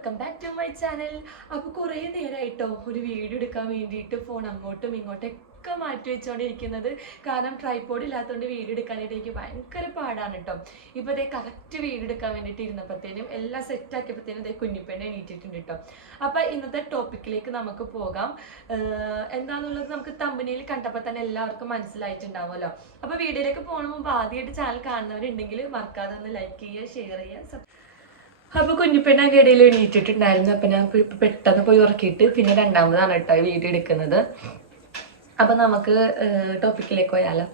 Welcome back to my channel അപ്പോൾ കുറേ നേരമായിട്ടോ ഒരു വീഡിയോ എടുക്കാൻ വേണ്ടിയിട്ട് ഫോൺ അങ്ങോട്ടും ഇങ്ങോട്ടൊക്കെ മാറ്റി വെച്ചുകൊണ്ടിരിക്കുന്നത് കാരണം ട്രൈപോഡ് ഇല്ലാത്തതുകൊണ്ട് വീഡിയോ എടുക്കാനായിട്ട് എനിക്ക് ഭയങ്കര പാടാണ് കേട്ടോ ഇപ്പോൾ ഇതേ കറക്റ്റ് വീഡിയോ എടുക്കാൻ വേണ്ടിയിട്ട് ഇരുന്നപ്പോഴത്തേനും എല്ലാം സെറ്റ് ആക്കിയപ്പോഴത്തേനും ഇതേ കുഞ്ഞിപ്പെണ്ണ എണീറ്റിട്ടുണ്ട് കേട്ടോ അപ്പോൾ ഇന്നത്തെ ടോപ്പിക്കിലേക്ക് നമുക്ക് പോകാം. എന്താണെന്നുള്ളത് നമുക്ക് തമ്പനിയിൽ കണ്ടപ്പോൾ തന്നെ എല്ലാവർക്കും മനസ്സിലായിട്ടുണ്ടാവുമല്ലോ. അപ്പോൾ വീഡിയോയിലേക്ക് പോകുന്ന മുമ്പ് ആദ്യമായിട്ട് ചാനൽ കാണുന്നവരുണ്ടെങ്കിൽ മറക്കാതെ ഒന്ന് ലൈക്ക് ചെയ്യുക ഷെയർ ചെയ്യുക സബ് അപ്പൊ എന്റെ ഇടയിൽ എണീറ്റിട്ടുണ്ടായിരുന്നു. അപ്പൊ ഞാൻ പെട്ടെന്ന് പോയി ഉറക്കിയിട്ട് പിന്നെ രണ്ടാമതാണ് കേട്ടോ വീഡിയോ എടുക്കുന്നത്. അപ്പൊ നമുക്ക് ടോപ്പിക്കിലേക്ക് പോയാലോ.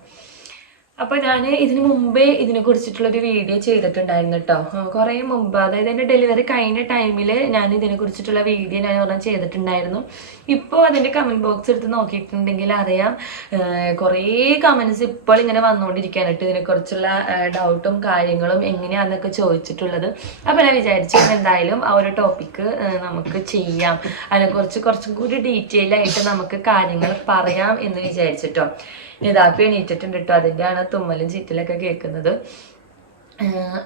അപ്പൊ ഞാൻ ഇതിനു മുമ്പേ ഇതിനെ കുറിച്ചിട്ടുള്ളൊരു വീഡിയോ ചെയ്തിട്ടുണ്ടായിരുന്നു കേട്ടോ കുറേ മുമ്പ് അതായത് എന്റെ ഡെലിവറി കഴിഞ്ഞ ടൈമിൽ ഞാൻ ഇതിനെ കുറിച്ചിട്ടുള്ള വീഡിയോ ഞാൻ ഒരെണ്ണം ചെയ്തിട്ടുണ്ടായിരുന്നു. ഇപ്പോൾ അതിന്റെ കമന്റ് ബോക്സ് എടുത്ത് നോക്കിയിട്ടുണ്ടെങ്കിൽ അറിയാം കുറേ കമൻസ് ഇപ്പോൾ ഇങ്ങനെ വന്നുകൊണ്ടിരിക്കാനായിട്ട് ഇതിനെക്കുറിച്ചുള്ള ഡൗട്ടും കാര്യങ്ങളും എങ്ങനെയാണെന്നൊക്കെ ചോദിച്ചിട്ടുള്ളത്. അപ്പോൾ ഞാൻ വിചാരിച്ചു എന്തായാലും ആ ഒരു ടോപ്പിക്ക് നമുക്ക് ചെയ്യാം. അതിനെക്കുറിച്ച് കുറച്ചും കൂടി ഡീറ്റെയിൽ ആയിട്ട് നമുക്ക് കാര്യങ്ങൾ പറയാം എന്ന് വിചാരിച്ചിട്ടോ. ഇതാപ്പി എണീറ്റിട്ടുണ്ട് കേട്ടോ അതിന്റെയാണ് തുമ്മലും ചീറ്റലൊക്കെ കേൾക്കുന്നത്.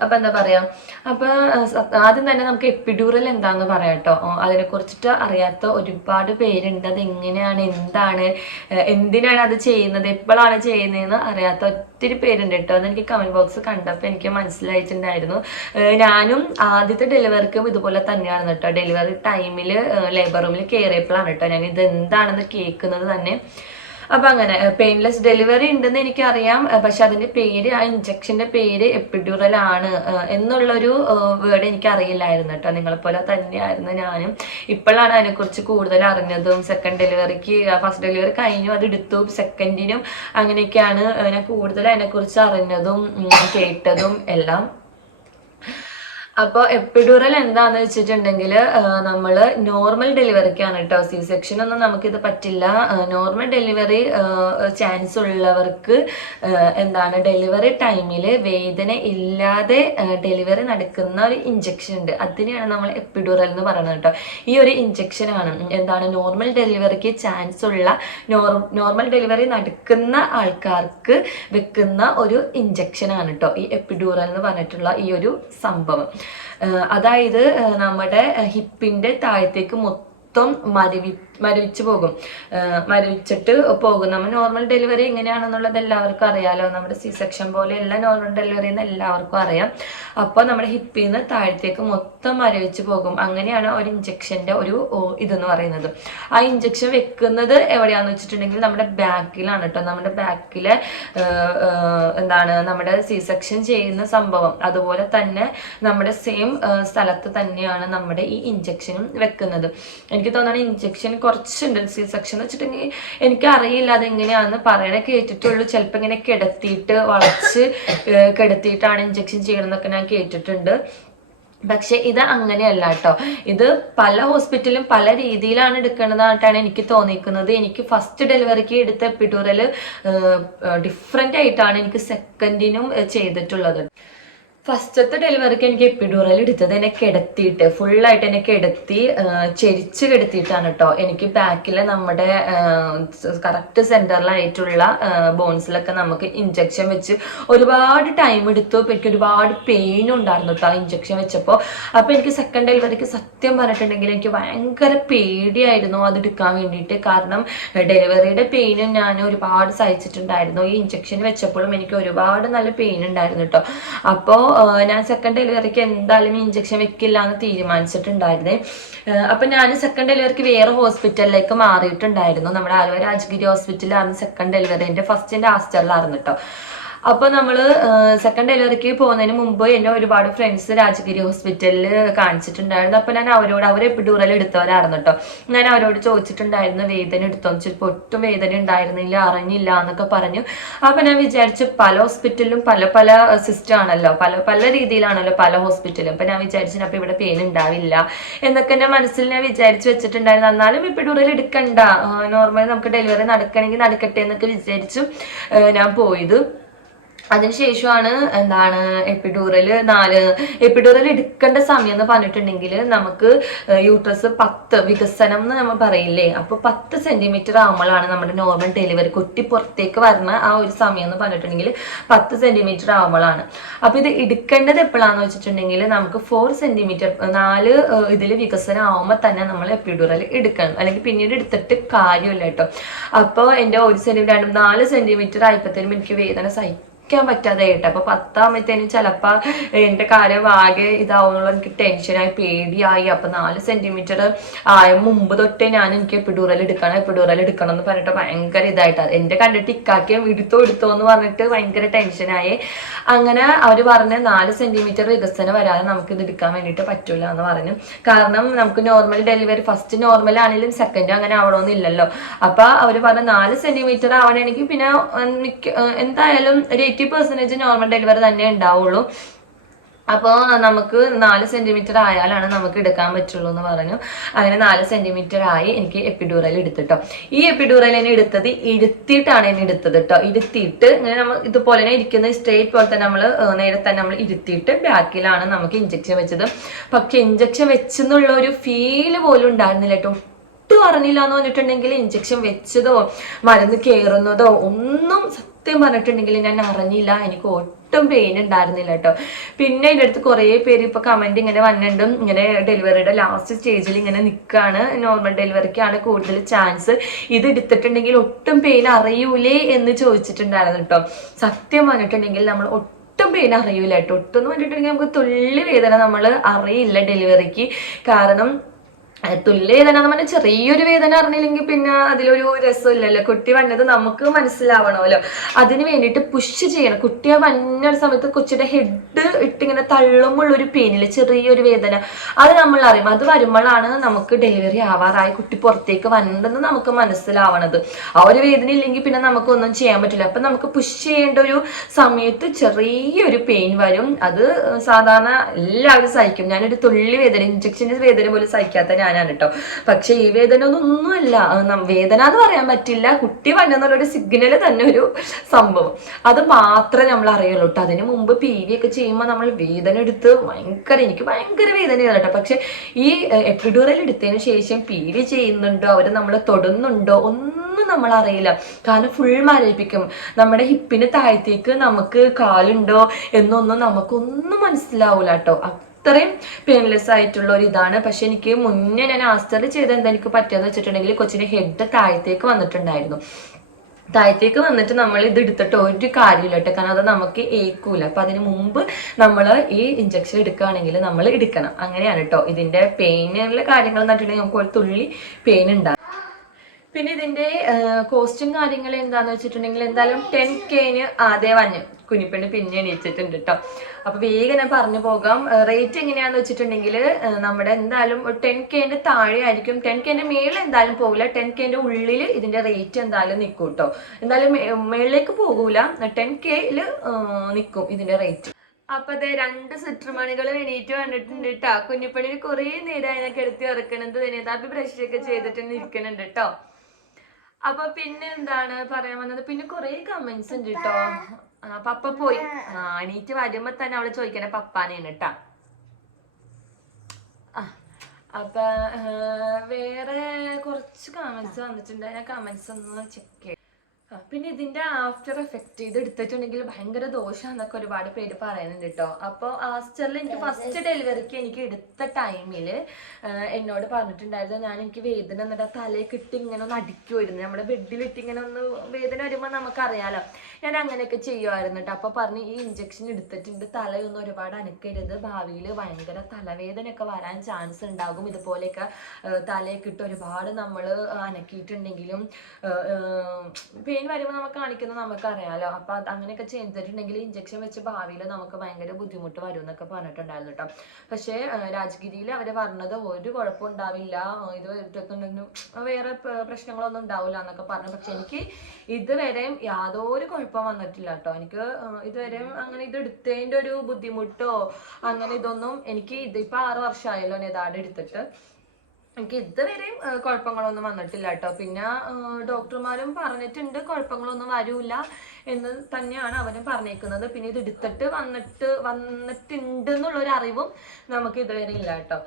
അപ്പൊ എന്താ പറയാ? അപ്പൊ ആദ്യം തന്നെ നമുക്ക് എപ്പിഡ്യൂറൽ എന്താന്ന് പറയാം കേട്ടോ അതിനെ കുറിച്ചിട്ട് അറിയാത്ത ഒരുപാട് പേരുണ്ട്. അത് എങ്ങനെയാണ് എന്താണ് എന്തിനാണ് അത് ചെയ്യുന്നത്? എപ്പോഴാണ് ചെയ്യുന്നതെന്ന് അറിയാത്ത ഒത്തിരി പേരുണ്ട് കേട്ടോ അതെനിക്ക് കമന്റ് ബോക്സ് കണ്ടപ്പോൾ എനിക്ക് മനസ്സിലായിട്ടുണ്ടായിരുന്നു. ഞാനും ആദ്യത്തെ ഡെലിവറിക്കും ഇതുപോലെ തന്നെയാണ് കേട്ടോ ഡെലിവറി ടൈമിൽ ലേബർ റൂമിൽ കയറിയപ്പോഴാണ് കേട്ടോ ഞാൻ ഇത് എന്താണെന്ന് കേൾക്കുന്നത് തന്നെ. അപ്പൊ അങ്ങനെ പെയിൻലെസ് ഡെലിവറി ഉണ്ടെന്ന് എനിക്കറിയാം. പക്ഷെ അതിന്റെ പേര് ആ ഇഞ്ചക്ഷന്റെ പേര് എപ്പിഡ്യൂറൽ ആണ്. എന്നുള്ളൊരു വേർഡ് എനിക്ക് അറിയില്ലായിരുന്നു കേട്ടോ. നിങ്ങളെ പോലെ തന്നെയായിരുന്നു ഞാനും. ഇപ്പോഴാണ് അതിനെക്കുറിച്ച് കൂടുതൽ അറിഞ്ഞതും. സെക്കൻഡ് ഡെലിവറിക്ക് ഫസ്റ്റ് ഡെലിവറി കഴിഞ്ഞു അത് എടുത്തു. സെക്കൻഡിനും അങ്ങനെയൊക്കെയാണ് ഞാൻ കൂടുതൽ അതിനെക്കുറിച്ച് അറിഞ്ഞതും കേട്ടതും എല്ലാം. അപ്പോൾ എപ്പിഡൂറൽ എന്താന്ന് വെച്ചിട്ടുണ്ടെങ്കിൽ നമ്മൾ നോർമൽ ഡെലിവറിക്കാണ് കേട്ടോ സി സെക്ഷൻ ഒന്നും നമുക്കിത് പറ്റില്ല. നോർമൽ ഡെലിവറി ചാൻസ് ഉള്ളവർക്ക് എന്താണ് ഡെലിവറി ടൈമിൽ വേദന ഇല്ലാതെ ഡെലിവറി നടക്കുന്ന ഒരു ഇഞ്ചക്ഷൻ ഉണ്ട്. അതിനെയാണ് നമ്മൾ എപ്പിഡൂറൽ എന്ന് പറയുന്നത് കേട്ടോ ഈ ഒരു ഇഞ്ചക്ഷനാണ് എന്താണ് നോർമൽ ഡെലിവറിക്ക് ചാൻസ് ഉള്ള നോർമൽ ഡെലിവറി നടക്കുന്ന ആൾക്കാർക്ക് വെക്കുന്ന ഒരു ഇഞ്ചക്ഷനാണ് കേട്ടോ ഈ എപ്പിഡൂറൽ എന്ന് പറഞ്ഞിട്ടുള്ള ഈ ഒരു സംഭവം. അതായത് നമ്മുടെ ഹിപ്പിന്റെ താഴത്തേക്ക് മൊത്തം മരവി മരവിച്ച് പോകും. മരവിച്ചിട്ട് പോകും നമ്മൾ നോർമൽ ഡെലിവറി എങ്ങനെയാണെന്നുള്ളത് എല്ലാവർക്കും അറിയാലോ. നമ്മുടെ സി സെക്ഷൻ പോലെയല്ല നോർമൽ ഡെലിവറി എന്ന് എല്ലാവർക്കും അറിയാം. അപ്പോൾ നമ്മുടെ ഹിപ്പിൽ നിന്ന് താഴത്തേക്ക് മൊത്തം മരവിച്ച് പോകും. അങ്ങനെയാണ് ഒരു ഇഞ്ചക്ഷന്റെ ഒരു ഇതെന്ന് പറയുന്നത്. ആ ഇഞ്ചക്ഷൻ വെക്കുന്നത് എവിടെയാണെന്ന് വെച്ചിട്ടുണ്ടെങ്കിൽ നമ്മുടെ ബാക്കിലാണ് കേട്ടോ. നമ്മുടെ ബാക്കിലെ എന്താണ് നമ്മുടെ സി സെക്ഷൻ ചെയ്യുന്ന സംഭവം. അതുപോലെ തന്നെ നമ്മുടെ സെയിം സ്ഥലത്ത് തന്നെയാണ് നമ്മുടെ ഈ ഇഞ്ചക്ഷനും വെക്കുന്നത്. എനിക്ക് തോന്നുന്നത് ഇഞ്ചക്ഷൻ കുറച്ചുണ്ട് സി സെക്ഷൻ എന്ന് വെച്ചിട്ടുണ്ടെങ്കിൽ എനിക്ക് അറിയില്ല അതെങ്ങനെയാണെന്ന് പറയണ കേട്ടിട്ടുള്ളൂ. ചിലപ്പോൾ ഇങ്ങനെ കിടത്തിയിട്ട് വളച്ച് കിടത്തിയിട്ടാണ് ഇഞ്ചക്ഷൻ ചെയ്യണമെന്നൊക്കെ ഞാൻ കേട്ടിട്ടുണ്ട്. പക്ഷെ ഇത് അങ്ങനെയല്ല കേട്ടോ ഇത് പല ഹോസ്പിറ്റലും പല രീതിയിലാണ് എടുക്കേണ്ടതായിട്ടാണ് എനിക്ക് തോന്നിയിരിക്കുന്നത് എനിക്ക് ഫസ്റ്റ് ഡെലിവറിക്ക് എടുത്ത എപ്പിഡൂറൽ ഡിഫറെന്റ് ആയിട്ടാണ് എനിക്ക് സെക്കൻഡിനും ചെയ്തിട്ടുള്ളത്. ഫസ്റ്റത്തെ ഡെലിവറിക്ക് എനിക്ക് എപ്പിഡൂറൽ എടുത്തത് എന്നെ കിടത്തിയിട്ട് ഫുള്ളായിട്ട് എന്നെ കിടത്തി ചെരിച്ച് കിടത്തിയിട്ടാണ് കേട്ടോ എനിക്ക് ബാക്കിൽ നമ്മുടെ കറക്റ്റ് സെന്ററിലായിട്ടുള്ള ബോൺസിലൊക്കെ നമുക്ക് ഇഞ്ചക്ഷൻ വെച്ച് ഒരുപാട് ടൈം എടുത്തു. എനിക്ക് ഒരുപാട് പെയിൻ ഉണ്ടായിരുന്നു കേട്ടോ ഇഞ്ചക്ഷൻ വെച്ചപ്പോൾ അപ്പോൾ എനിക്ക് സെക്കൻഡ് ഡെലിവറിക്ക് സത്യം പറഞ്ഞിട്ടുണ്ടെങ്കിൽ എനിക്ക് ഭയങ്കര പേടിയായിരുന്നു അത് എടുക്കാൻ വേണ്ടിയിട്ട്. കാരണം ഡെലിവറിയുടെ പെയിനും ഞാൻ ഒരുപാട് സഹിച്ചിട്ടുണ്ടായിരുന്നു. ഈ ഇഞ്ചക്ഷൻ വെച്ചപ്പോഴും എനിക്ക് ഒരുപാട് നല്ല പെയിൻ ഉണ്ടായിരുന്നു കേട്ടോ അപ്പോൾ ഞാൻ സെക്കൻഡ് ഡെലിവറിക്ക് എന്തായാലും ഇഞ്ചക്ഷൻ വെക്കില്ല എന്ന് തീരുമാനിച്ചിട്ടുണ്ടായിരുന്നേ. അപ്പം ഞാൻ സെക്കൻഡ് ഡെലിവറിക്ക് വേറെ ഹോസ്പിറ്റലിലേക്ക് മാറിയിട്ടുണ്ടായിരുന്നു. നമ്മുടെ ആലുവ രാജഗിരി ഹോസ്പിറ്റലിലാണ് സെക്കൻഡ് ഡെലിവറി എന്റെ ഫസ്റ്റിന്റെ ഹാസ്റ്റലിലായിരുന്നു കേട്ടോ അപ്പോൾ നമ്മൾ സെക്കൻഡ് ഡെലിവറിക്ക് പോകുന്നതിന് മുമ്പ് എന്നെ ഒരുപാട് ഫ്രണ്ട്സ് രാജഗിരി ഹോസ്പിറ്റലിൽ കാണിച്ചിട്ടുണ്ടായിരുന്നു. അപ്പോൾ ഞാൻ അവരോട് അവരെ എപ്പിഡൂറൽ എടുത്തവരായിരുന്നു കേട്ടോ ഞാൻ അവരോട് ചോദിച്ചിട്ടുണ്ടായിരുന്നു വേദന എടുത്തോ? ചോദിച്ചപ്പോൾ ഒട്ടും വേദന ഉണ്ടായിരുന്നില്ല അറിഞ്ഞില്ല എന്നൊക്കെ പറഞ്ഞു. അപ്പോൾ ഞാൻ വിചാരിച്ചു പല ഹോസ്പിറ്റലിലും പല പല സിസ്റ്റം ആണല്ലോ. പല പല രീതിയിലാണല്ലോ പല ഹോസ്പിറ്റലും അപ്പോൾ ഞാൻ വിചാരിച്ചു അപ്പോൾ ഇവിടെ പെയിൻ ഉണ്ടാവില്ല. എന്നൊക്കെ എന്റെ മനസ്സിൽ ഞാൻ വിചാരിച്ചു വെച്ചിട്ടുണ്ടായിരുന്നു. എന്നാലും എപ്പിഡൂറൽ എടുക്കണ്ട. നോർമലി നമുക്ക് ഡെലിവറി നടക്കണമെങ്കിൽ നടക്കട്ടെ എന്നൊക്കെ വിചാരിച്ചു ഞാൻ പോയത്. അതിനുശേഷമാണ് എന്താണ് എപ്പിഡൂറൽ നാല് എപ്പിഡൂറൽ എടുക്കേണ്ട സമയം എന്ന് പറഞ്ഞിട്ടുണ്ടെങ്കിൽ നമുക്ക് യൂട്രസ് പത്ത് വികസനം എന്ന് നമ്മൾ പറയില്ലേ? അപ്പോൾ പത്ത് സെന്റിമീറ്റർ ആകുമ്പോഴാണ് നമ്മുടെ നോർമൽ ഡെലിവറി കുട്ടി പുറത്തേക്ക് വരുന്ന ആ ഒരു സമയം എന്ന് പറഞ്ഞിട്ടുണ്ടെങ്കിൽ പത്ത് സെന്റിമീറ്റർ ആകുമ്പോഴാണ് അപ്പോൾ ഇത് എടുക്കേണ്ടത് എപ്പോഴാന്ന് വെച്ചിട്ടുണ്ടെങ്കിൽ നമുക്ക് ഫോർ സെന്റിമീറ്റർ നാല് ഇതിൽ വികസനം ആവുമ്പോൾ തന്നെ നമ്മൾ എപ്പിഡൂറൽ എടുക്കണം. അല്ലെങ്കിൽ പിന്നീട് എടുത്തിട്ട് കാര്യമില്ല കേട്ടോ. അപ്പോൾ എന്റെ ഒരു സെന്റിമീറ്റർ നാല് സെന്റിമീറ്റർ ആയപ്പോഴത്തേനും എനിക്ക് വേദന സഹിക്കും. സഹിക്കാൻ പറ്റാതെ ആയിട്ട് അപ്പൊ പത്താമത്തേനും ചിലപ്പോ എന്റെ കാര്യം ആകെ ഇതാവുന്നുള്ള എനിക്ക് ടെൻഷനായി പേടിയായി. അപ്പൊ നാല് സെന്റിമീറ്റർ ആയ മുമ്പ് തൊട്ടേ ഞാൻ എനിക്ക് എപ്പിഡൂറൽ എടുക്കണം എപ്പിഡൂറൽ എടുക്കണം എന്ന് പറഞ്ഞിട്ട് ഭയങ്കര ഇതായിട്ട്. എന്റെ കണ്ടിട്ട് ഇക്കാക്കിയും എടുത്തോ എടുത്തോ എന്ന് പറഞ്ഞിട്ട് ഭയങ്കര ടെൻഷനായി അങ്ങനെ അവർ പറഞ്ഞ നാല് സെന്റിമീറ്റർ വികസനം വരാതെ നമുക്ക് ഇത് എടുക്കാൻ വേണ്ടിട്ട് പറ്റൂല എന്ന് പറഞ്ഞു. കാരണം നമുക്ക് നോർമൽ ഡെലിവറി ഫസ്റ്റ് നോർമൽ ആണെങ്കിലും സെക്കൻഡ് അങ്ങനെ ആവണമെന്നില്ലല്ലോ അപ്പൊ അവർ പറഞ്ഞ നാല് സെന്റിമീറ്റർ ആവണമെങ്കിൽ പിന്നെ എന്തായാലും ഒരു എയ്റ്റി പെർസെന്റേജ് നോർമൽ ഡെലിവറി തന്നെ ഉണ്ടാവുള്ളൂ. അപ്പോൾ നമുക്ക് നാല് സെന്റിമീറ്റർ ആയാലാണ് നമുക്ക് എടുക്കാൻ പറ്റുള്ളൂ എന്ന് പറഞ്ഞു. അങ്ങനെ നാല് സെന്റിമീറ്റർ ആയി എനിക്ക് എപ്പിഡൂറൽ എടുത്തിട്ടോ. ഈ എപ്പിഡൂറൽ എന്നെ എടുത്തത് ഇരുത്തിയിട്ടാണ് എന്നെ എടുത്തത് കേട്ടോ ഇരുത്തിയിട്ട് ഇങ്ങനെ നമ്മൾ ഇതുപോലെ തന്നെ ഇരിക്കുന്ന സ്ട്രേറ്റ് പോലെ തന്നെ നമ്മൾ നേരെ തന്നെ നമ്മൾ ഇരുത്തിയിട്ട് ബാക്കിലാണ് നമുക്ക് ഇഞ്ചക്ഷൻ വെച്ചത്. പക്ഷെ ഇഞ്ചക്ഷൻ വെച്ചെന്നുള്ള ഒരു ഫീൽ പോലും ഉണ്ടായിരുന്നില്ല കേട്ടോ ഒട്ടും അറിഞ്ഞില്ല എന്ന് പറഞ്ഞിട്ടുണ്ടെങ്കിൽ ഇഞ്ചക്ഷൻ വെച്ചതോ മരുന്ന് കയറുന്നതോ ഒന്നും സത്യം പറഞ്ഞിട്ടുണ്ടെങ്കിൽ ഞാൻ അറിഞ്ഞില്ല. എനിക്ക് ഒട്ടും പെയിൻ ഉണ്ടായിരുന്നില്ല കേട്ടോ. പിന്നെ എന്റെ അടുത്ത് കുറേ പേര് ഇപ്പോൾ കമന്റ് ഇങ്ങനെ വന്നിട്ടും ഇങ്ങനെ ഡെലിവറിയുടെ ലാസ്റ്റ് സ്റ്റേജിൽ ഇങ്ങനെ നിൽക്കുകയാണ് നോർമൽ ഡെലിവറിക്കാണ് കൂടുതൽ ചാൻസ് ഇത് എടുത്തിട്ടുണ്ടെങ്കിൽ ഒട്ടും പെയിൻ അറിയൂലേ എന്ന് ചോദിച്ചിട്ടുണ്ടായിരുന്നു കേട്ടോ. സത്യം പറഞ്ഞിട്ടുണ്ടെങ്കിൽ നമ്മൾ ഒട്ടും പെയിൻ അറിയൂല കേട്ടോ. ഒട്ടും എന്ന് പറഞ്ഞിട്ടുണ്ടെങ്കിൽ നമുക്ക് തുള്ളി വേദന നമ്മൾ അറിയില്ല ഡെലിവറിക്ക് കാരണം തുല്യ വേദന എന്ന് പറഞ്ഞാൽ ചെറിയൊരു വേദന അറിഞ്ഞില്ലെങ്കിൽ പിന്നെ അതിലൊരു രസമില്ലല്ലോ. കുട്ടി വന്നത് നമുക്ക് മനസ്സിലാവണമല്ലോ. അതിന് വേണ്ടിയിട്ട് പുഷ് ചെയ്യണം. കുട്ടിയെ വന്ന ഒരു സമയത്ത് കൊച്ചിയുടെ ഹെഡ് ഇട്ടിങ്ങനെ തള്ളുമ്പോൾ ഒരു പെയിനിൽ ചെറിയൊരു വേദന. അത് നമ്മൾ അറിയും. അത് വരുമ്പോഴാണ് നമുക്ക് ഡെലിവറി ആവാറായി കുട്ടി പുറത്തേക്ക് വന്നതെന്ന് നമുക്ക് മനസ്സിലാവണത്. ആ ഒരു വേദന ഇല്ലെങ്കിൽ പിന്നെ നമുക്കൊന്നും ചെയ്യാൻ പറ്റില്ല. അപ്പം നമുക്ക് പുഷ് ചെയ്യേണ്ട ഒരു സമയത്ത് ചെറിയൊരു പെയിൻ വരും. അത് സാധാരണ എല്ലാവരും സഹിക്കും. ഞാനൊരു തുള്ളി വേദന ഇഞ്ചക്ഷന്റെ വേദന പോലും സഹിക്കാത്ത ഞാനാണ് കേട്ടോ പക്ഷെ ഈ വേദന ഒന്നുമല്ല വേദന എന്ന് പറയാൻ പറ്റില്ല. കുട്ടി വന്നെന്നുള്ളൊരു സിഗ്നൽ തന്നെ ഒരു സംഭവം. അത് മാത്രമേ നമ്മൾ അറിയുള്ളൂ കേട്ടോ അതിന് മുമ്പ് പി വി ഒക്കെ ചെയ്യുമ്പോൾ നമ്മൾ വേദന എടുത്ത് ഭയങ്കര എനിക്ക് ഭയങ്കര വേദനയാണ് കേട്ടോ പക്ഷെ ഈ എപ്പിഡൂറൽ എടുത്തതിന് ശേഷം പി വി ചെയ്യുന്നുണ്ടോ? അവർ നമ്മളെ തൊടുന്നുണ്ടോ? ഒന്നും നമ്മൾ അറിയില്ല. കാരണം ഫുൾ മരവിപ്പിക്കും. നമ്മുടെ ഹിപ്പിന് താഴത്തേക്ക് നമുക്ക് കാലുണ്ടോ എന്നൊന്നും നമുക്കൊന്നും മനസ്സിലാവൂല കേട്ടോ അത്രയും പെയിൻലെസ് ആയിട്ടുള്ള ഒരു ഇതാണ്. പക്ഷെ എനിക്ക് മുന്നേ ഞാൻ ആസ്റ്റർ ചെയ്ത് എന്താ എനിക്ക് പറ്റിയെന്ന് വെച്ചിട്ടുണ്ടെങ്കിൽ കൊച്ചിന്റെ ഹെഡ് താഴത്തേക്ക് വന്നിട്ടുണ്ടായിരുന്നു. താഴത്തേക്ക് വന്നിട്ട് നമ്മൾ ഇത് എടുത്തിട്ട് ഒരു കാര്യമില്ല കേട്ടോ. കാരണം അത് നമുക്ക് ഏക്കൂല അപ്പൊ അതിന് മുമ്പ് നമ്മൾ ഈ ഇഞ്ചക്ഷൻ എടുക്കുകയാണെങ്കിൽ നമ്മൾ എടുക്കണം. അങ്ങനെയാണ് കേട്ടോ. ഇതിന്റെ പെയിനുള്ള കാര്യങ്ങൾ എന്ന് വെച്ചിട്ടുണ്ടെങ്കിൽ നമുക്ക് ഒരു തുള്ളി പെയിൻ ഉണ്ടാകും പിന്നെ ഇതിന്റെ കോസ്റ്റും കാര്യങ്ങൾ എന്താന്ന് വെച്ചിട്ടുണ്ടെങ്കിൽ എന്തായാലും ടെൻ കെന് ആദ്യം വന്ന്. കുഞ്ഞിപ്പെണ്ണ് പിന്നെ എണീച്ചിട്ടുണ്ട് കേട്ടോ അപ്പൊ വേഗം ഞാൻ പറഞ്ഞു പോകാം. റേറ്റ് എങ്ങനെയാന്ന് വെച്ചിട്ടുണ്ടെങ്കിൽ നമ്മുടെ എന്തായാലും ടെൻ കെന്റെ താഴെ ആയിരിക്കും. ടെൻ കെന്റെ മേളിൽ എന്തായാലും പോകില്ല. ടെൻ കെന്റെ ഉള്ളിൽ ഇതിന്റെ റേറ്റ് എന്തായാലും നിൽക്കും കേട്ടോ എന്തായാലും മേളിലേക്ക് പോകൂല. ടെൻ കെയിൽ നിൽക്കും ഇതിന്റെ റേറ്റ് അപ്പൊ അതെ രണ്ട് സിട്രമണികൾ എണീറ്റ് വന്നിട്ടുണ്ട് കേട്ടോ കുഞ്ഞിപ്പണിയിൽ കുറേ നേരം അതിനൊക്കെ എടുത്ത് ഇറക്കണത് വിനേതാപി ബ്രഷ് ഒക്കെ ചെയ്തിട്ട് ഇരിക്കണുണ്ട് കേട്ടോ അപ്പൊ പിന്നെ എന്താണ് പറയാൻ വന്നത്? പിന്നെ കൊറേ കമന്റ്സ് ഉണ്ട് കേട്ടോ പപ്പ പോയി. ആ എണീറ്റ് വരുമ്പോ തന്നെ അവൾ ചോദിക്കണേ പപ്പാനെയാണ് കേട്ടാ അപ്പൊ വേറെ കുറച്ച് കമന്റ്സ് വന്നിട്ടുണ്ട്. ഞാൻ കമന്റ്സ് ഒന്ന് ചെക്ക് ചെയ്യാം. പിന്നെ ഇതിന്റെ ആഫ്റ്റർ എഫക്റ്റ് ഇത് എടുത്തിട്ടുണ്ടെങ്കിൽ ഭയങ്കര ദോഷാന്നൊക്കെ ഒരുപാട് പേര് പറയുന്നുണ്ട് കേട്ടോ അപ്പോൾ ആസ്റ്ററിൽ എനിക്ക് ഫസ്റ്റ് ഡെലിവറിക്ക് എനിക്ക് എടുത്ത ടൈമിൽ എന്നോട് പറഞ്ഞിട്ടുണ്ടായിരുന്നു ഞാൻ എനിക്ക് വേദന എന്നിട്ട് ആ തലയെ കിട്ടി ഇങ്ങനെ ഒന്ന് അടിക്കുമായിരുന്നു നമ്മുടെ ബെഡിലിട്ട് ഇങ്ങനെ ഒന്ന് വേദന വരുമ്പോൾ നമുക്കറിയാലോ. ഞാൻ അങ്ങനെയൊക്കെ ചെയ്യുമായിരുന്നു കേട്ടോ അപ്പോൾ പറഞ്ഞ് ഈ ഇഞ്ചക്ഷൻ എടുത്തിട്ടുണ്ട്. തലയൊന്നും ഒരുപാട് അനക്കരുത്. ഭാവിയിൽ ഭയങ്കര തലവേദനയൊക്കെ വരാൻ ചാൻസ് ഉണ്ടാകും. ഇതുപോലെയൊക്കെ തലയൊക്കെ ഇട്ട് ഒരുപാട് നമ്മൾ അനക്കിയിട്ടുണ്ടെങ്കിലും പെയിൻ വരുമ്പോൾ നമുക്ക് കാണിക്കുന്നത് നമുക്കറിയാലോ. അപ്പൊ അത് അങ്ങനെയൊക്കെ ചെയ്തിട്ടുണ്ടെങ്കിൽ ഇഞ്ചക്ഷൻ വെച്ച് ഭാവിയിൽ നമുക്ക് ഭയങ്കര ബുദ്ധിമുട്ട് വരും എന്നൊക്കെ പറഞ്ഞിട്ടുണ്ടായിരുന്നു കേട്ടോ പക്ഷേ രാജഗിരിയിൽ അവർ പറഞ്ഞത് ഒരു കുഴപ്പം ഉണ്ടാവില്ല. ഇത് എടുത്തിട്ടുണ്ടെങ്കിലും വേറെ പ്രശ്നങ്ങളൊന്നും ഉണ്ടാവില്ല എന്നൊക്കെ പറഞ്ഞു. പക്ഷെ എനിക്ക് ഇതുവരെയും യാതൊരു കുഴപ്പം വന്നിട്ടില്ല കേട്ടോ എനിക്ക് ഇതുവരെയും അങ്ങനെ ഇത് എടുത്തെന്റെ ഒരു ബുദ്ധിമുട്ടോ അങ്ങനെ ഇതൊന്നും എനിക്ക് ഇതിപ്പോ ആറ് വർഷമായല്ലോ നെതാട് എടുത്തിട്ട്. എനിക്ക് ഇതുവരെയും കുഴപ്പങ്ങളൊന്നും വന്നിട്ടില്ല കേട്ടോ. പിന്നെ ഡോക്ടർമാരും പറഞ്ഞിട്ടുണ്ട് കുഴപ്പങ്ങളൊന്നും വരൂല എന്ന് തന്നെയാണ് അവരും പറഞ്ഞേക്കുന്നത്. പിന്നെ ഇത് എടുത്തിട്ട് വന്നിട്ട് വന്നിട്ടുണ്ട് എന്നുള്ളൊരു അറിവും നമുക്ക് ഇതുവരെ ഇല്ല കേട്ടോ.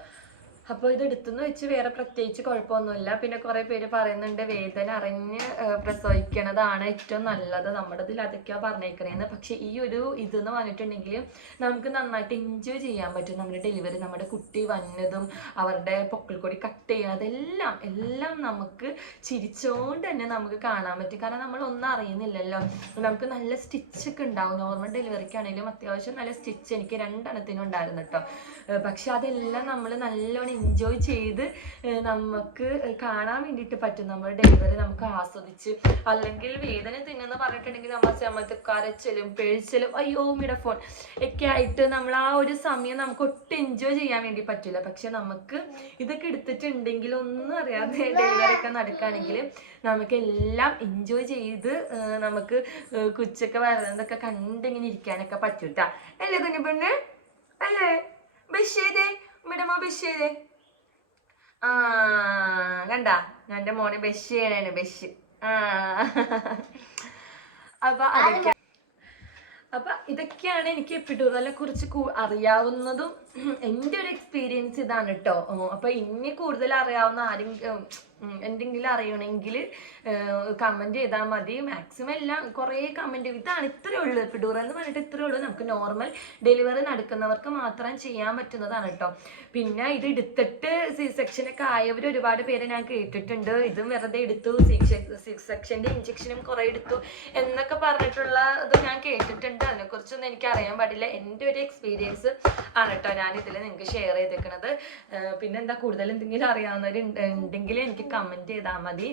അപ്പോൾ ഇത് എടുത്തെന്ന് വെച്ച് വേറെ പ്രത്യേകിച്ച് കുഴപ്പമൊന്നുമില്ല. പിന്നെ കുറേ പേര് പറയുന്നുണ്ട് വേദന അറിഞ്ഞ് പ്രസവിക്കണതാണ് ഏറ്റവും നല്ലത്. നമ്മുടെ ഇതിൽ അതൊക്കെയാ പറഞ്ഞേക്കണേന്ന്. പക്ഷെ ഈ ഒരു ഇതെന്ന് പറഞ്ഞിട്ടുണ്ടെങ്കിൽ നമുക്ക് നന്നായിട്ട് എൻജോയ് ചെയ്യാൻ പറ്റും. നമ്മുടെ ഡെലിവറി നമ്മുടെ കുട്ടി വന്നതും അവരുടെ പൊക്കിൾക്കൊടി കട്ട് ചെയ്യണതെല്ലാം എല്ലാം നമുക്ക് ചിരിച്ചോണ്ട് തന്നെ നമുക്ക് കാണാൻ പറ്റും. കാരണം നമ്മൾ ഒന്നും അറിയുന്നില്ലല്ലോ. നമുക്ക് നല്ല സ്റ്റിച്ച് ഒക്കെ ഉണ്ടാവും. നോർമൽ ഡെലിവറിക്കാണെങ്കിലും അത്യാവശ്യം നല്ല സ്റ്റിച്ച് എനിക്ക് രണ്ടെണ്ണത്തിനും ഉണ്ടായിരുന്നു കേട്ടോ പക്ഷെ അതെല്ലാം നമ്മൾ നല്ലോണം എൻജോയ് ചെയ്ത് നമുക്ക് കാണാൻ വേണ്ടിയിട്ട് പറ്റും. നമ്മുടെ ഡെലിവറി നമുക്ക് ആസ്വദിച്ച് അല്ലെങ്കിൽ വേദന തിന്നെന്ന് പറഞ്ഞിട്ടുണ്ടെങ്കിൽ നമ്മൾ സമയത്ത് കരച്ചിലും പിഴിച്ചിലും അയ്യോ മിട ഫോൺ ഒക്കെ ആയിട്ട് നമ്മൾ ആ ഒരു സമയം നമുക്ക് ഒട്ടും എൻജോയ് ചെയ്യാൻ വേണ്ടി പറ്റില്ല. പക്ഷെ നമുക്ക് ഇതൊക്കെ എടുത്തിട്ടുണ്ടെങ്കിൽ ഒന്നും അറിയാതെ ഡെലിവറി ഒക്കെ നടക്കുകയാണെങ്കിൽ നമുക്ക് എല്ലാം എൻജോയ് ചെയ്ത് നമുക്ക് കുച്ചൊക്കെ വരുന്നതൊക്കെ കണ്ടിങ്ങനെ ഇരിക്കാനൊക്കെ പറ്റൂട്ടാ. അല്ലേ കുഞ്ഞു പെണ്ണ്? അല്ലേ? ബസ് ചെയ്തേ മോ ബഷ് ചെയ്തേ. ആ കണ്ട? എന്റെ മോനെ ബഷ് ചെയ്യണേന് ബഷ്. ആ. അപ്പൊ അതൊക്കെ അപ്പൊ ഇതൊക്കെയാണ് എനിക്ക് എപ്പിഡൂറലെ കുറിച്ച് അറിയാവുന്നതും എന്റെ ഒരു എക്സ്പീരിയൻസ് ഇതാണ് കേട്ടോ അപ്പൊ ഇനി കൂടുതൽ അറിയാവുന്ന ആരെങ്കിലും ഉം, എന്തെങ്കിലും അറിയണമെങ്കിൽ കമന്റ് ചെയ്താൽ മതി. മാക്സിമം എല്ലാം കുറേ കമന്റ് ഇതാണ് ഇത്രയേ ഉള്ളൂ. എപ്പിഡൂറ എന്ന് പറഞ്ഞിട്ട് ഇത്രയേ ഉള്ളൂ. നമുക്ക് നോർമൽ ഡെലിവറി നടക്കുന്നവർക്ക് മാത്രം ചെയ്യാൻ പറ്റുന്നതാണ് കേട്ടോ പിന്നെ ഇത് എടുത്തിട്ട് സി സെക്ഷനൊക്കെ ആയവർ ഒരുപാട് പേരെ ഞാൻ കേട്ടിട്ടുണ്ട്. ഇതും വെറുതെ എടുത്തു. സി സെക്ഷന്റെ ഇഞ്ചക്ഷനും കുറേ എടുത്തു എന്നൊക്കെ പറഞ്ഞിട്ടുള്ള ഇത് ഞാൻ കേട്ടിട്ടുണ്ട്. അതിനെക്കുറിച്ചൊന്നും എനിക്ക് അറിയാൻ പാടില്ല. എന്റെ ഒരു എക്സ്പീരിയൻസ് ആണ് കേട്ടോ ഞാൻ ഇതിൽ നിങ്ങൾക്ക് ഷെയർ ചെയ്തേക്കണത്. പിന്നെന്താ കൂടുതൽ എന്തെങ്കിലും അറിയാവുന്നവർ ഉണ്ടെങ്കിൽ എനിക്ക് കമന്റ് ചെയ്താൽ മതി.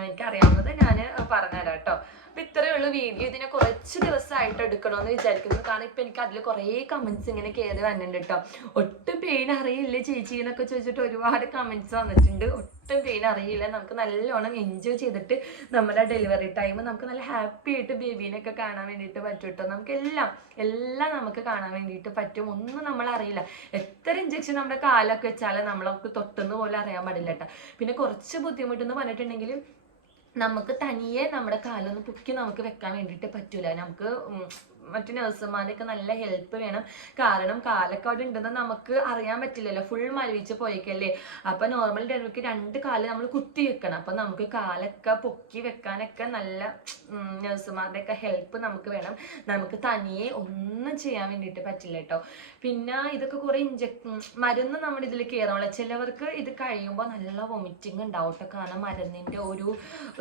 എനിക്കറിയാവുന്നത് ഞാൻ പറഞ്ഞുതരാം കേട്ടോ അപ്പൊ ഇത്രയേ ഉള്ളൂ വീഡിയോ ഇതിനെ കുറച്ച് ദിവസമായിട്ട് എടുക്കണമെന്ന് വിചാരിക്കുന്നു. കാരണം ഇപ്പൊ എനിക്ക് അതിൽ കുറേ കമന്റ്സ് ഇങ്ങനെ കയറി വന്നിട്ടുണ്ട് കേട്ടോ ഒട്ടും പെയിൻ അറിയില്ല ചേച്ചി എന്നൊക്കെ ചോദിച്ചിട്ട് ഒരുപാട് കമന്റ്സ് വന്നിട്ടുണ്ട്. ഒട്ടും പെയിൻ അറിയില്ല. നമുക്ക് നല്ലോണം എൻജോയ് ചെയ്തിട്ട് നമ്മുടെ ഡെലിവറി ടൈം നമുക്ക് നല്ല ഹാപ്പി ആയിട്ട് ബേബീനെയൊക്കെ കാണാൻ വേണ്ടിയിട്ട് പറ്റും കേട്ടോ നമുക്ക് എല്ലാം എല്ലാം നമുക്ക് കാണാൻ വേണ്ടിയിട്ട് പറ്റും. ഒന്നും നമ്മൾ അറിയില്ല. എത്ര ഇഞ്ചക്ഷൻ നമ്മുടെ കാലൊക്കെ വെച്ചാലും നമ്മളൊക്കെ തൊട്ടെന്ന് പോലും അറിയാൻ പാടില്ല കേട്ടോ പിന്നെ കുറച്ച് ബുദ്ധിമുട്ടെന്ന് പറഞ്ഞിട്ടുണ്ടെങ്കിൽ നമുക്ക് തനിയെ നമ്മുടെ കാലൊന്ന് പൊക്കി നമുക്ക് വെക്കാൻ വേണ്ടിയിട്ട് പറ്റൂല. നമുക്ക് മറ്റു നഴ്സുമാരൊക്കെ നല്ല ഹെൽപ്പ് വേണം. കാരണം കാലൊക്കെ അവിടെ ഉണ്ടെന്ന് നമുക്ക് അറിയാൻ പറ്റില്ലല്ലോ. ഫുൾ മരവിച്ച് പോയേക്കല്ലേ. അപ്പൊ നോർമൽ ഡെലിവറിക്ക് രണ്ട് കാൽ നമ്മൾ കുത്തി വെക്കണം. അപ്പൊ നമുക്ക് കാലൊക്കെ പൊക്കി വെക്കാനൊക്കെ നല്ല നഴ്സുമാരുടെ ഒക്കെ ഹെൽപ്പ് നമുക്ക് വേണം. നമുക്ക് തനിയെ ഒന്നും ചെയ്യാൻ വേണ്ടിയിട്ട് പറ്റില്ല കേട്ടോ. പിന്നെ ഇതൊക്കെ കുറെ ഇഞ്ചക്ട് മരുന്ന് നമ്മുടെ ഇതിൽ കയറാനുള്ള ചിലവർക്ക് ഇത് കഴിയുമ്പോൾ നല്ല വൊമിറ്റിംഗ് ഉണ്ടാവും കേട്ടോ. കാരണം മരുന്നിന്റെ ഒരു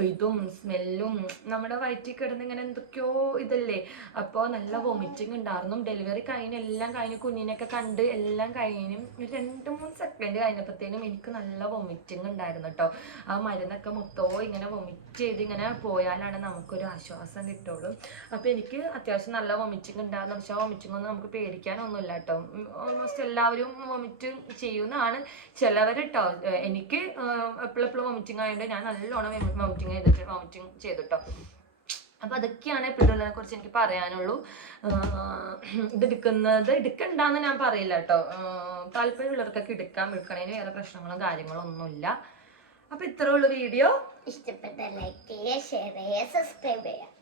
ഇതും സ്മെല്ലും നമ്മുടെ വയറ്റിൽ കിടന്ന് ഇങ്ങനെ എന്തൊക്കെയോ ഇതല്ലേ. അപ്പോൾ നല്ല വോമിറ്റിംഗ് ഉണ്ടായിരുന്നു. ഡെലിവറി കഴിഞ്ഞ് എല്ലാം കഴിഞ്ഞ് കുഞ്ഞിനെയൊക്കെ കണ്ട് എല്ലാം കഴിഞ്ഞും ഒരു രണ്ട് മൂന്ന് സെക്കൻഡ് കഴിഞ്ഞപ്പോഴത്തേനും എനിക്ക് നല്ല വോമിറ്റിംഗ് ഉണ്ടായിരുന്നു കേട്ടോ ആ മരുന്നൊക്കെ മുത്തോ ഇങ്ങനെ വൊമിറ്റ് ചെയ്ത് ഇങ്ങനെ പോയാലാണ് നമുക്കൊരു ആശ്വാസം കിട്ടുള്ളൂ. അപ്പോൾ എനിക്ക് അത്യാവശ്യം നല്ല വൊമിറ്റിംഗ് ഉണ്ടായിരുന്നു. പക്ഷേ വൊമിറ്റിംഗ് ഒന്നും നമുക്ക് പേടിക്കാനൊന്നുമില്ല കേട്ടോ ഓൾമോസ്റ്റ് എല്ലാവരും വൊമിറ്റ് ചെയ്യുന്നതാണ് ചിലവർ കേട്ടോ എനിക്ക് എപ്പോഴും എപ്പോഴും വൊമിറ്റിംഗ് ആയതുകൊണ്ട് ഞാൻ നല്ലോണം വൊമിറ്റിംഗ് ചെയ്തിട്ട് വൊമിറ്റിംഗ് ചെയ്തിട്ടോ അപ്പൊ അതൊക്കെയാണ് എപ്പിഡുള്ളതിനെ കുറിച്ച് എനിക്ക് പറയാനുള്ളൂ. ഇത് എടുക്കുന്നത് എടുക്കണ്ടെന്ന് ഞാൻ പറയില്ല കേട്ടോ. താല്പര്യമുള്ളവർക്കൊക്കെ എടുക്കാം. എടുക്കണേന് വേറെ പ്രശ്നങ്ങളും കാര്യങ്ങളും ഒന്നുമില്ല. ഇത്രേ ഉള്ളൂ വീഡിയോ. ഇഷ്ടപ്പെട്ട ലൈക്ക് ചെയ്യുക ഷെയർ ചെയ്യുക സബ്സ്ക്രൈബ് ചെയ്യുക.